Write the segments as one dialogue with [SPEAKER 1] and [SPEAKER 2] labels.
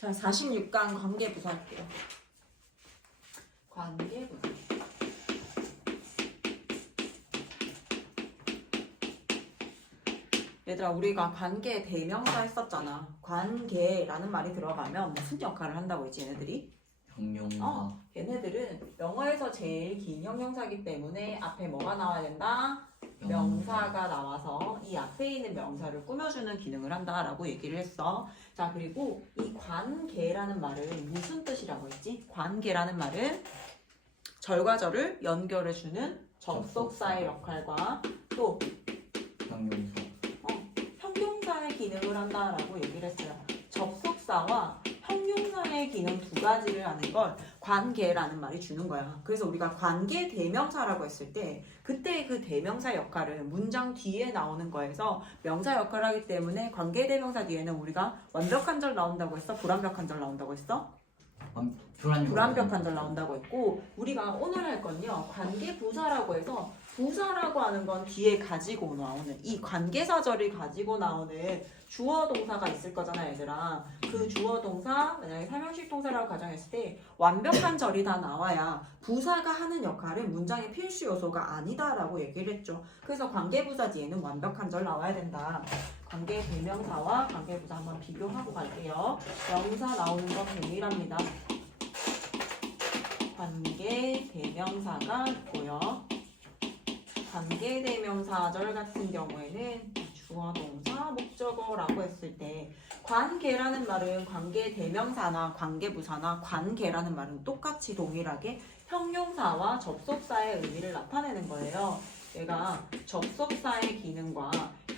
[SPEAKER 1] 자, 46강 관계부사 할게요. 관계부사. 얘들아, 우리가 관계 대명사 했었잖아. 관계라는 말이 들어가면 무슨 역할을 한다고 했지, 얘네들이?
[SPEAKER 2] 형용사
[SPEAKER 1] 어, 얘네들은 영어에서 제일 긴 형용사기 때문에 앞에 뭐가 나와야 된다? 명사가 나와서 이 앞에 있는 명사를 꾸며주는 기능을 한다라고 얘기를 했어. 자, 그리고 이 관계라는 말은 무슨 뜻이라고 했지? 관계라는 말은 절과 절을 연결해주는 접속사의 역할과 또
[SPEAKER 2] 형용사
[SPEAKER 1] 어, 형용사의 기능을 한다라고 얘기를 했어요. 접속사와 형용사의 기능 두 가지를 하는 걸 관계라는 말이 주는 거야. 그래서 우리가 관계 대명사라고 했을 때 그때 그 대명사 역할은 문장 뒤에 나오는 거에서 명사 역할을 하기 때문에 관계 대명사 뒤에는 우리가 완벽한 절 나온다고 했어? 불완벽한 절 나온다고 했어?
[SPEAKER 2] 불완벽한
[SPEAKER 1] 절 나온다고 했고 우리가 오늘 할 건요 관계 부사라고 해서 부사라고 하는 건 뒤에 가지고 나오는 이 관계사절이 가지고 나오는 주어 동사가 있을 거잖아 얘들아. 그 주어 동사 만약에 삼형식 동사라고 가정했을 때 완벽한 절이 다 나와야 부사가 하는 역할은 문장의 필수 요소가 아니다라고 얘기를 했죠. 그래서 관계부사 뒤에는 완벽한 절 나와야 된다. 관계 대명사와 관계부사 한번 비교하고 갈게요. 명사 나오는 건 동일합니다. 관계 대명사가 있고요. 관계 대명사절 같은 경우에는 주어 동사 목적어라고 했을 때 관계라는 말은 관계 대명사나 관계 부사나 관계라는 말은 똑같이 동일하게 형용사와 접속사의 의미를 나타내는 거예요. 얘가 접속사의 기능과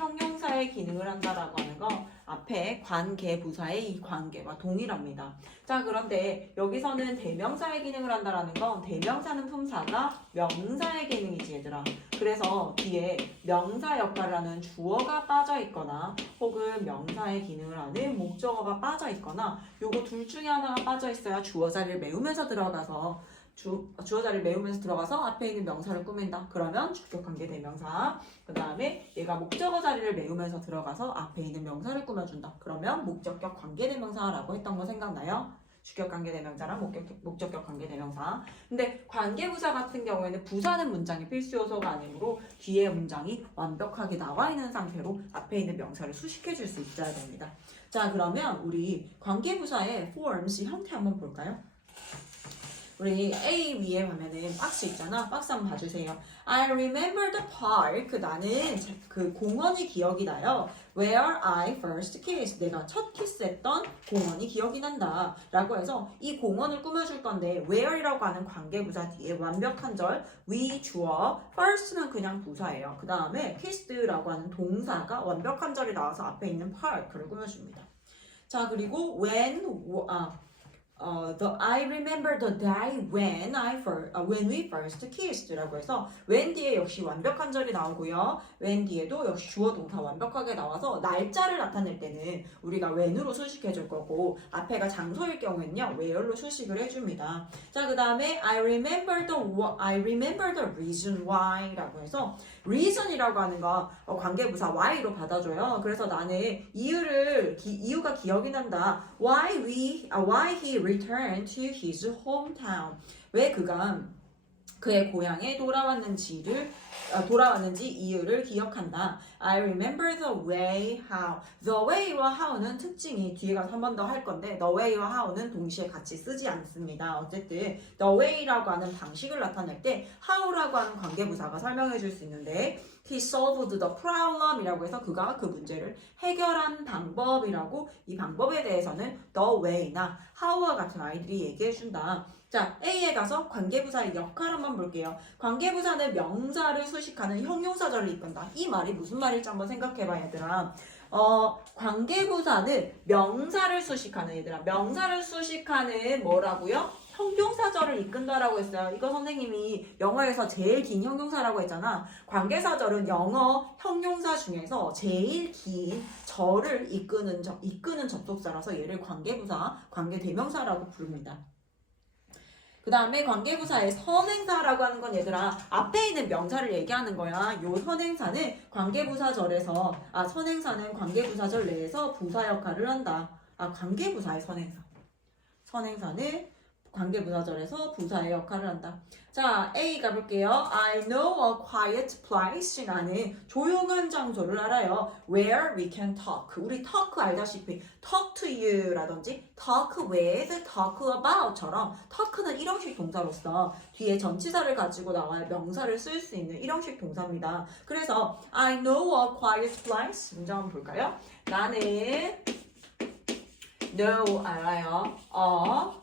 [SPEAKER 1] 형용사의 기능을 한다라고 하는 거 앞에 관계 부사의 이 관계와 동일합니다. 자 그런데 여기서는 대명사의 기능을 한다라는 건 대명사는 품사가 명사의 기능이지 얘들아 그래서 뒤에 명사 역할을 하는 주어가 빠져 있거나 혹은 명사의 기능을 하는 목적어가 빠져 있거나 요거 둘 중에 하나가 빠져 있어야 주어 자리를 메우면서 들어가서 주, 주어 자리를 메우면서 들어가서 앞에 있는 명사를 꾸민다 그러면 주격 관계 대명사 그 다음에 얘가 목적어 자리를 메우면서 들어가서 앞에 있는 명사를 꾸며준다 그러면 목적격 관계 대명사라고 했던 거 생각나요? 주격 관계 대명사랑 목격, 목적격 관계 대명사. 근데 관계 부사 같은 경우에는 부사는 문장의 필수 요소가 아니므로 뒤에 문장이 완벽하게 나와 있는 상태로 앞에 있는 명사를 수식해 줄 수 있어야 됩니다. 자, 그러면 우리 관계 부사의 forms 형태 한번 볼까요? 우리 A 위에 보면은 박스 있잖아. 박스 한번 봐주세요. I remember the park. 나는 제- 그 공원이 기억이 나요. Where I first kissed. 내가 첫 키스했던 공원이 기억이 난다. 라고 해서 이 공원을 꾸며줄 건데 where이라고 하는 관계부사 뒤에 완벽한 절 we 주어 first는 그냥 부사예요. 그 다음에 kissed라고 하는 동사가 완벽한 절이 나와서 앞에 있는 park를 꾸며줍니다. 자 그리고 when 아 어, the I remember the day when I first, when we first kissed라고 해서 when 뒤에 역시 완벽한 절이 나오고요. when 뒤에도 역시 주어 동사 완벽하게 나와서 날짜를 나타낼 때는 우리가 when으로 수식해 줄 거고 앞에가 장소일 경우에는요 where로 수식을 해 줍니다. 자, 그 다음에 I remember the I remember the reason why라고 해서 reason이라고 하는 거 어, 관계부사 why로 받아줘요. 그래서 나는 이유를 기- 이유가 기억이 난다. Why we 아, why he returned to his hometown. 왜 그가 그의 고향에 돌아왔는지를 어, 돌아왔는지 이유를 기억한다. I remember the way how. The way와 how는 특징이 뒤에 가서 한 번 더 할 건데 the way와 how는 동시에 같이 쓰지 않습니다. 어쨌든 the way라고 하는 방식을 나타낼 때 how라고 하는 관계부사가 설명해 줄 수 있는데 he solved the problem이라고 해서 그가 그 문제를 해결한 방법이라고 이 방법에 대해서는 the way나 how와 같은 아이들이 얘기해 준다. 자, A에 가서 관계부사의 역할 한번 볼게요. 관계부사는 명사를 수식하는 형용사절을 이끈다. 이 말이 무슨 말일지 한번 생각해봐, 얘들아. 어, 관계부사는 명사를 수식하는 얘들아. 명사를 수식하는 뭐라고요? 형용사절을 이끈다라고 했어요. 이거 선생님이 영어에서 제일 긴 형용사라고 했잖아. 관계사절은 영어 형용사 중에서 제일 긴 절을 이끄는 저, 이끄는 접속사라서 얘를 관계부사, 관계대명사라고 부릅니다. 그 다음에 관계부사의 선행사라고 하는 건 얘들아 앞에 있는 명사를 얘기하는 거야. 요 선행사는 관계부사절에서 아 선행사는 관계부사절 내에서 부사 역할을 한다. 아 관계부사의 선행사. 선행사는 관계부사절에서 부사의 역할을 한다. 자, A 가볼게요. I know a quiet place. 나는 조용한 장소를 알아요. Where we can talk. 우리 talk 알다시피 talk to you 라든지 talk with, talk about처럼 talk는 일형식 동사로서 뒤에 전치사를 가지고 나와야 명사를 쓸 수 있는 일형식 동사입니다. 그래서 I know a quiet place. 문장 한번 볼까요? 나는 know 알아요. a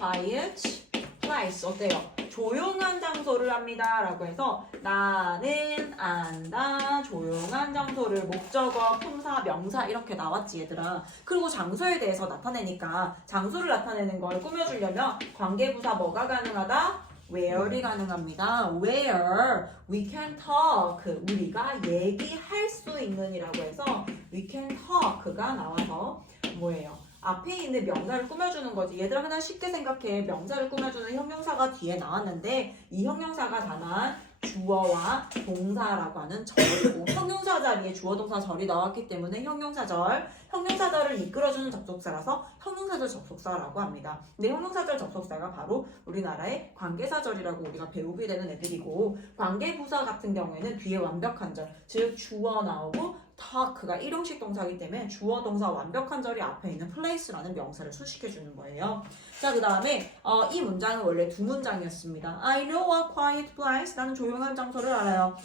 [SPEAKER 1] quiet place 어때요? 조용한 장소를 합니다. 라고 해서 나는 안다. 조용한 장소를 목적어, 품사, 명사 이렇게 나왔지 얘들아. 그리고 장소에 대해서 나타내니까 장소를 나타내는 걸 꾸며주려면 관계부사 뭐가 가능하다? where이 가능합니다. where we can talk 우리가 얘기할 수 있는이라고 해서 we can talk가 나와서 뭐예요? 앞에 있는 명사를 꾸며주는 거지. 얘들아 그냥 쉽게 생각해. 명사를 꾸며주는 형용사가 뒤에 나왔는데 이 형용사가 다만 주어와 동사라고 하는 절이고 형용사 자리에 주어 동사 절이 나왔기 때문에 형용사절 형용사절을 이끌어주는 접속사라서 형용사절 접속사라고 합니다. 근데 형용사절 접속사가 바로 우리나라의 관계사절이라고 우리가 배우게 되는 애들이고 관계부사 같은 경우에는 뒤에 완벽한 절, 즉 주어 나오고 talk가 일형식 동사이기 때문에 주어 동사 완벽한 절이 앞에 있는 place라는 명사를 수식해 주는 거예요. 자, 그 다음에 어, 이 문장은 원래 두 문장이었습니다. I know a quiet place. 나는 조용한 장소를 알아요.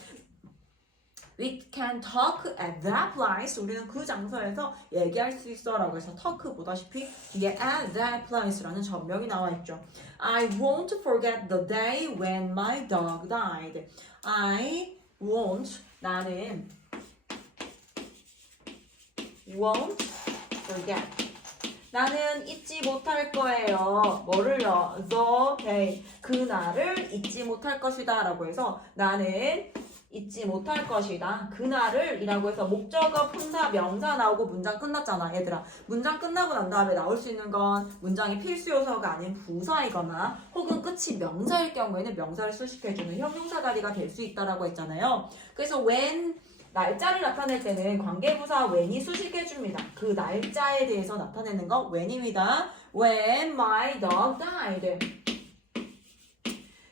[SPEAKER 1] We can talk at that place. 우리는 그 장소에서 얘기할 수 있어 라고 해서 talk 보다시피 뒤에 at that place라는 전명이 나와 있죠. I won't forget the day when my dog died. I won't 나는 won't forget. 나는 잊지 못할 거예요. 뭐를요? The day. 그날을 잊지 못할 것이다. 라고 해서 나는 잊지 못할 것이다. 그날을 이라고 해서 목적어, 품사, 명사 나오고 문장 끝났잖아. 얘들아. 문장 끝나고 난 다음에 나올 수 있는 건 문장의 필수 요소가 아닌 부사이거나 혹은 끝이 명사일 경우에는 명사를 수식해주는 형용사 다리가 될 수 있다라고 했잖아요. 그래서 when 날짜를 나타낼 때는 관계부사 when이 수식해줍니다. 그 날짜에 대해서 나타내는 거 when입니다. When my dog died.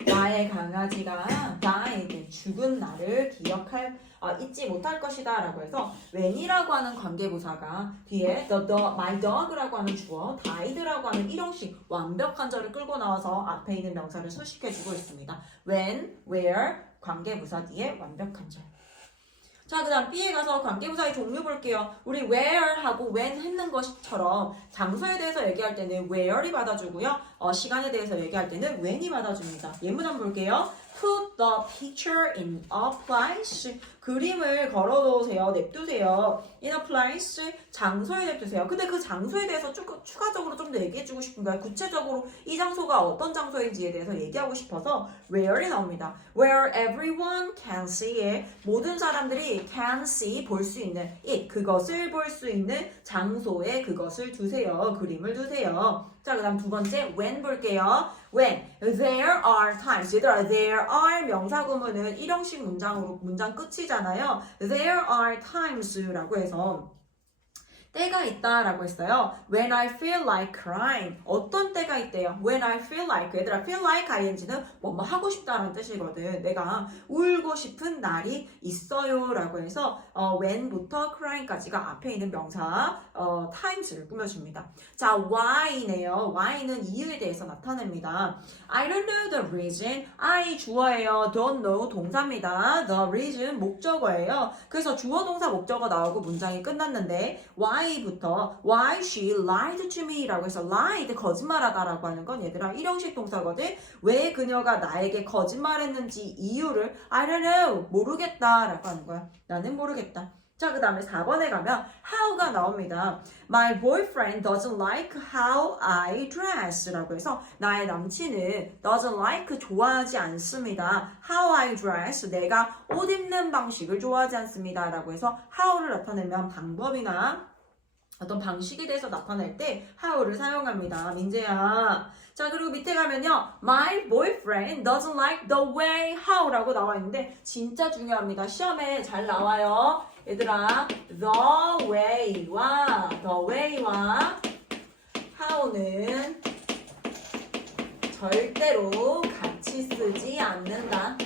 [SPEAKER 1] 나의 강아지가 died. 죽은 날을 기억할, 아, 잊지 못할 것이다. 라고 해서 when이라고 하는 관계부사가 뒤에 the, the, my dog라고 하는 주어, died라고 하는 일형식 완벽한 절을 끌고 나와서 앞에 있는 명사를 수식해주고 있습니다. when, where, 관계부사 뒤에 완벽한 절. 자, 그 다음 B에 가서 관계부사의 종류 볼게요. 우리 where하고 when 했는 것처럼 장소에 대해서 얘기할 때는 where이 받아주고요. 어, 시간에 대해서 얘기할 때는 when이 받아줍니다. 예문 한번 볼게요. Put the picture in a place. 그림을 걸어 놓으세요. 냅두세요. In a place. 장소에 냅두세요. 근데 그 장소에 대해서 쭉, 추가적으로 좀 더 얘기해 주고 싶은 거야. 구체적으로 이 장소가 어떤 장소인지에 대해서 얘기하고 싶어서 where이 나옵니다. Where everyone can see it. 모든 사람들이 can see, 볼 수 있는 it. 그것을 볼 수 있는 장소에 그것을 두세요. 그림을 두세요. 자, 그 다음 두 번째 when 볼게요. when there are times 얘들아 there are 명사 구문은 일형식 문장으로 문장 끝이잖아요. there are times라고 해서 때가 있다라고 했어요. When I feel like crying. 어떤 때가 있대요? When I feel like. 얘들아, feel like ing는 뭐뭐 하고 싶다라는 뜻이거든. 내가 울고 싶은 날이 있어요라고 해서 어, when부터 crying까지가 앞에 있는 명사 어, times를 꾸며줍니다. 자, why네요. why는 이유에 대해서 나타냅니다. I don't know the reason. I 주어예요. don't know 동사입니다. the reason 목적어예요. 그래서 주어 동사 목적어 나오고 문장이 끝났는데 why 부터 why she lied to me라고 해서 lied 거짓말하다라고 하는 건 얘들아 일형식 동사거든. 왜 그녀가 나에게 거짓말했는지 이유를 I don't know 모르겠다라고 하는 거야. 나는 모르겠다. 자, 그 다음에 4번에 가면 how가 나옵니다. My boyfriend doesn't like how I dress 라고 해서 나의 남친은 doesn't like 좋아하지 않습니다. how I dress 내가 옷 입는 방식을 좋아하지 않습니다. 라고 해서 how를 나타내면 방법이나 어떤 방식에 대해서 나타낼 때 how를 사용합니다. 민재야. 자, 그리고 밑에 가면요. My boyfriend doesn't like the way how라고 나와 있는데 진짜 중요합니다. 시험에 잘 나와요. 얘들아, the way와 the way와 hao는 절대로 같이 쓰지 않는다.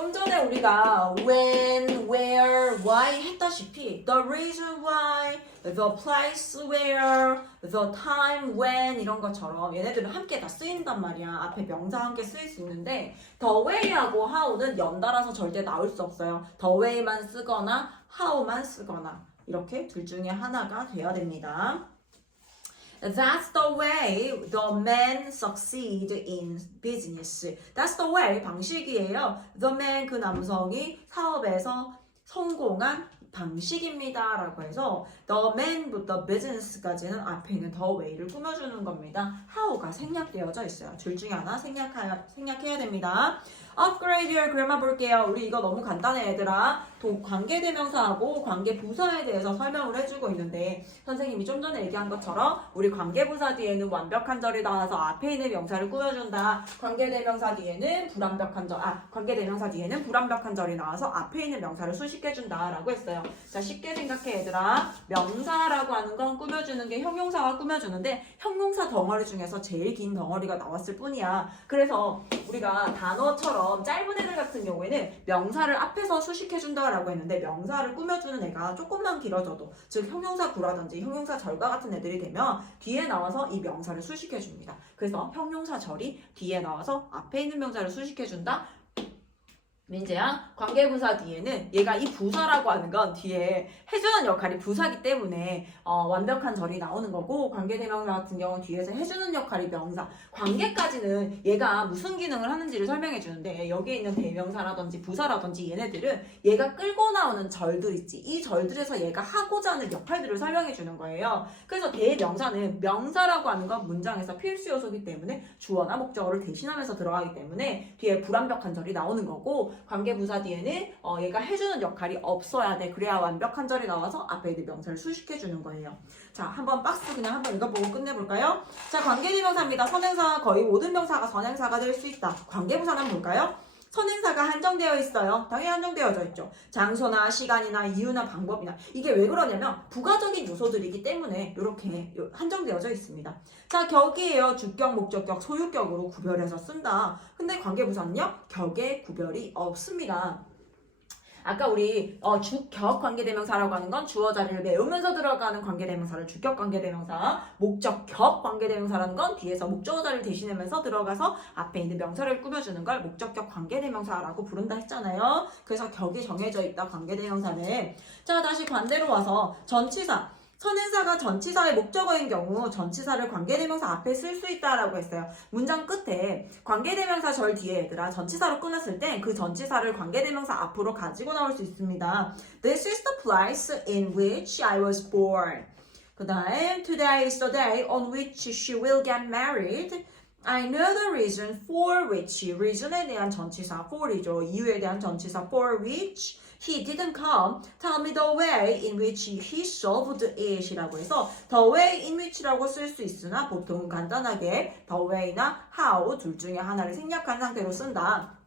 [SPEAKER 1] 좀 전에 우리가 when, where, why 했다시피 the reason why, the place where, the time when 이런 것처럼 얘네들은 함께 다 쓰인단 말이야. 앞에 명사 함께 쓰일 수 있는데 the way하고 how는 연달아서 절대 나올 수 없어요. the way만 쓰거나 how만 쓰거나 이렇게 둘 중에 하나가 돼야 됩니다. That's the way the men succeed in business. That's the way 방식이에요. The man 그 남성이 사업에서 성공한 방식입니다. 라고 해서 the man부터 business까지는 앞에 있는 the way를 꾸며주는 겁니다. how가 생략되어져 있어요. 둘 중에 하나 생략해야, 생략해야 됩니다. Upgrade your grammar 볼게요. 우리 이거 너무 간단해 얘들아. 도, 관계대명사하고 관계부사에 대해서 설명을 해주고 있는데 선생님이 좀 전에 얘기한 것처럼 우리 관계부사 뒤에는 완벽한 절이 나와서 앞에 있는 명사를 꾸며준다. 관계대명사 뒤에는 불완벽한 절, 아 관계대명사 뒤에는 불완벽한 절이 나와서 앞에 있는 명사를 수식해준다라고 했어요. 자 쉽게 생각해 얘들아. 명사라고 하는 건 꾸며주는 게 형용사가 꾸며주는데 형용사 덩어리 중에서 제일 긴 덩어리가 나왔을 뿐이야. 그래서 우리가 단어처럼 짧은 애들 같은 경우에는 명사를 앞에서 수식해준다라고 했는데 명사를 꾸며주는 애가 조금만 길어져도 즉 형용사 구라든지 형용사 절과 같은 애들이 되면 뒤에 나와서 이 명사를 수식해줍니다. 그래서 형용사 절이 뒤에 나와서 앞에 있는 명사를 수식해준다. 민재야, 관계부사 뒤에는 얘가 이 부사라고 하는 건 뒤에 해주는 역할이 부사기 때문에 어, 완벽한 절이 나오는 거고 관계대명사 같은 경우는 뒤에서 해주는 역할이 명사. 관계까지는 얘가 무슨 기능을 하는지를 설명해 주는데 여기에 있는 대명사라든지 부사라든지 얘네들은 얘가 끌고 나오는 절들 있지. 이 절들에서 얘가 하고자 하는 역할들을 설명해 주는 거예요. 그래서 대명사는 명사라고 하는 건 문장에서 필수 요소이기 때문에 주어나 목적어를 대신하면서 들어가기 때문에 뒤에 불완벽한 절이 나오는 거고 관계부사 뒤에는 어, 얘가 해주는 역할이 없어야 돼 그래야 완벽한 절이 나와서 앞에 있는 명사를 수식해 주는 거예요 자 한번 박스 그냥 한번 읽어보고 끝내볼까요? 자 관계대명사입니다 선행사 거의 모든 명사가 선행사가 될 수 있다 관계부사는 뭘까요? 선행사가 한정되어 있어요. 당연히 한정되어져 있죠. 장소나 시간이나 이유나 방법이나 이게 왜 그러냐면 부가적인 요소들이기 때문에 이렇게 한정되어져 있습니다. 자, 격이에요. 주격, 목적격, 소유격으로 구별해서 쓴다. 근데 관계부사는요, 격에 구별이 없습니다. 아까 우리 어, 주격 관계대명사라고 하는 건 주어 자리를 메우면서 들어가는 관계대명사를 주격 관계대명사, 목적격 관계대명사라는 건 뒤에서 목적어 자리를 대신하면서 들어가서 앞에 있는 명사를 꾸며주는 걸 목적격 관계대명사라고 부른다 했잖아요. 그래서 격이 정해져 있다 관계대명사는. 자 다시 반대로 와서 전치사. 선행사가 전치사의 목적어인 경우 전치사를 관계대명사 앞에 쓸 수 있다라고 했어요. 문장 끝에 관계대명사 절 뒤에 얘들아 전치사로 끊었을 때그 전치사를 관계대명사 앞으로 가지고 나올 수 있습니다. This is the place in which I was born. 그 다음 Today is the day on which she will get married. I know the reason for which reason에 대한 전치사 for이죠. 이유에 대한 전치사 for which he didn't come. Tell me the way in which he solved it이라고 해서 the way in which라고 쓸 수 있으나 보통은 간단하게 the way나 how 둘 중에 하나를 생략한 상태로 쓴다.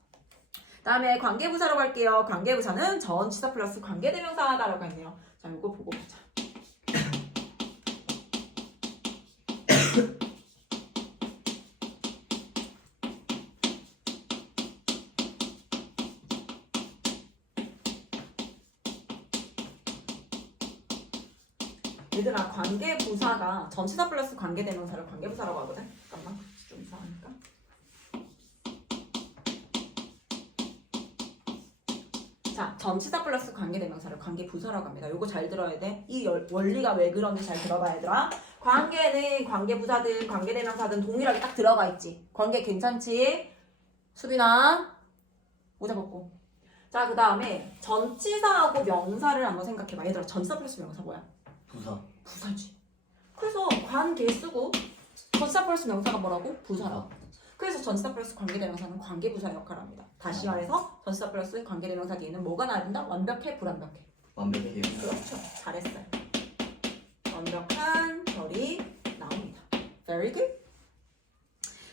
[SPEAKER 1] 다음에 관계부사로 갈게요. 관계부사는 전치사 플러스 관계대명사다라고 했네요. 자, 이거 보고 보자. 관계부사가 전치사 플러스 관계대명사를 관계부사라고 하거든. 잠깐만 좀 이상하니까. 자, 전치사 플러스 관계대명사를 관계부사라고 합니다. 요거 잘 들어야 돼. 이 열- 원리가 왜 그런지 잘 들어봐 얘들아. 관계는 관계부사든 관계대명사든 동일하게 딱 들어가 있지. 관계 괜찮지? 수빈아 모자 벗고. 자, 그 다음에 전치사하고 명사를 한번 생각해봐. 얘들아, 전치사 플러스 명사 뭐야?
[SPEAKER 2] 부사
[SPEAKER 1] 부사지. 그래서 관계 쓰고 전치사 플러스 명사가 뭐라고? 부사라고. 그래서 전치사 플러스 관계대명사는 관계부사 역할을 합니다. 다시 말해서 전치사 플러스 관계대명사 뒤에는 뭐가 나야 된다? 완벽해, 불완벽해.
[SPEAKER 2] 완벽해요
[SPEAKER 1] 그렇죠. 잘했어요. 완벽한 결이 나옵니다. Very good.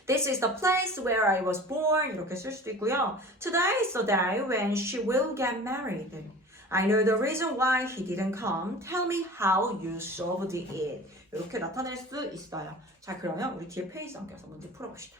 [SPEAKER 1] This is the place where I was born. 이렇게 쓸 수도 있고요. Today is the day when she will get married. I know the reason why he didn't come. Tell me how you solved it. 이렇게 나타낼 수 있어요. 자, 그러면 우리 뒤에 페이지 넘겨서 문제 풀어봅시다.